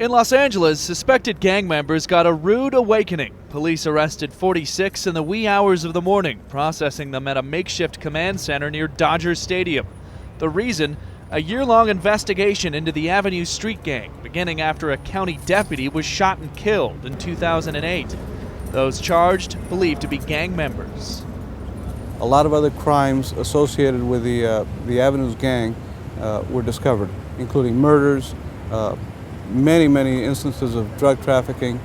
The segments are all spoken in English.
In Los Angeles, suspected gang members got a rude awakening. Police arrested 46 in the wee hours of the morning, processing them at a makeshift command center near Dodger Stadium. The reason? A year-long investigation into the Avenue Street Gang, beginning after a county deputy was shot and killed in 2008. Those charged believed to be gang members. A lot of other crimes associated with the Avenues gang were discovered, including murders, many instances of drug trafficking,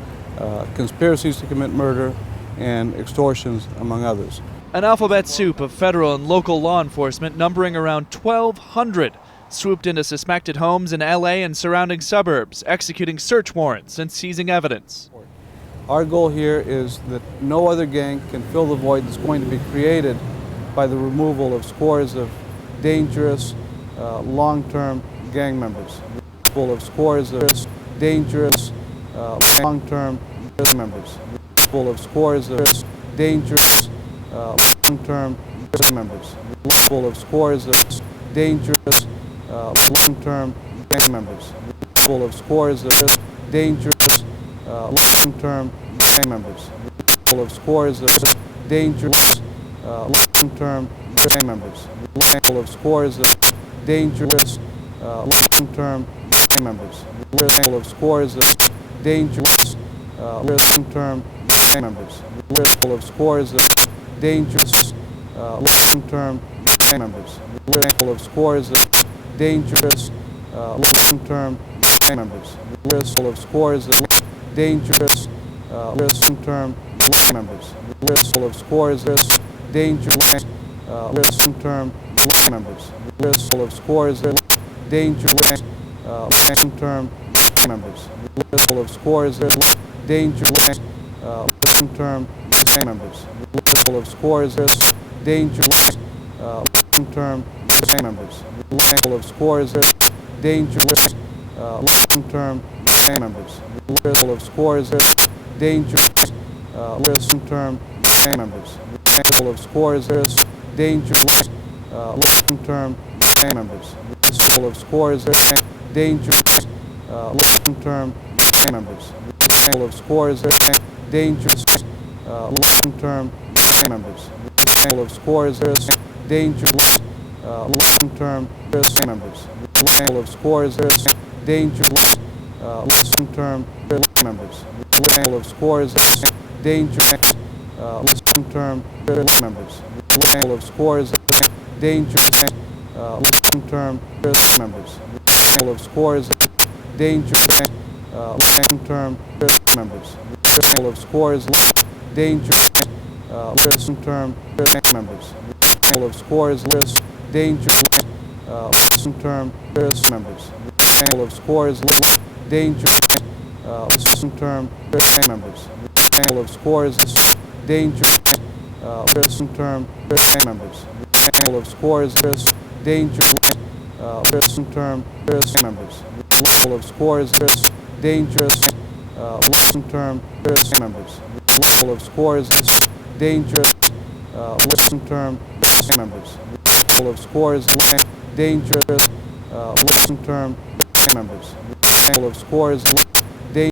conspiracies to commit murder, and extortions, among others. An alphabet soup of federal and local law enforcement numbering around 1,200 swooped into suspected homes in LA and surrounding suburbs, executing search warrants and seizing evidence. Our goal here is that no other gang can fill the void that's going to be created by the removal of scores of dangerous, long-term gang members. Full of scores of dangerous, long-term members. Full of scores of dangerous, long-term members. Full of scores of dangerous, long-term members. Full of scores of dangerous, long-term members. Full of scores of dangerous, long-term members. Full of scores of dangerous, long-term members. Full of scores of dangerous, long-term members. Full of scores of dangerous, long-term members. Full of scores of dangerous, long-term members. Full of scores of dangerous, long-term members. Full of scores of dangerous, long-term members. Full of scores of dangerous, long-term members. Full of scores of dangerous, long-term members. Full of scores of dangerous, long-term members. Full of scores of dangerous, long-term members. Full of scores of dangerous, long-term members. Full of scores of dangerous, long-term members. Full of scores of dangerous, long-term members. Full of scores of dangerous, long-term members. Full of scores of dangerous, long-term members. Full of scores of dangerous, long-term members. Full of scores of dangerous, long-term members. Full of scores of dangerous, long-term members. Full of scores of dangerous, long-term members. Full of scores of dangerous, long-term members. Full of scores of dangerous, long-term members. Full of scores of dangerous, long-term members. Full of scores of dangerous, long-term members. Full of scores of dangerous, long-term members. Full of scores of dangerous, long-term members. Full of scores of dangerous, long-term members. Full of scores of dangerous, long-term members. Full of scores of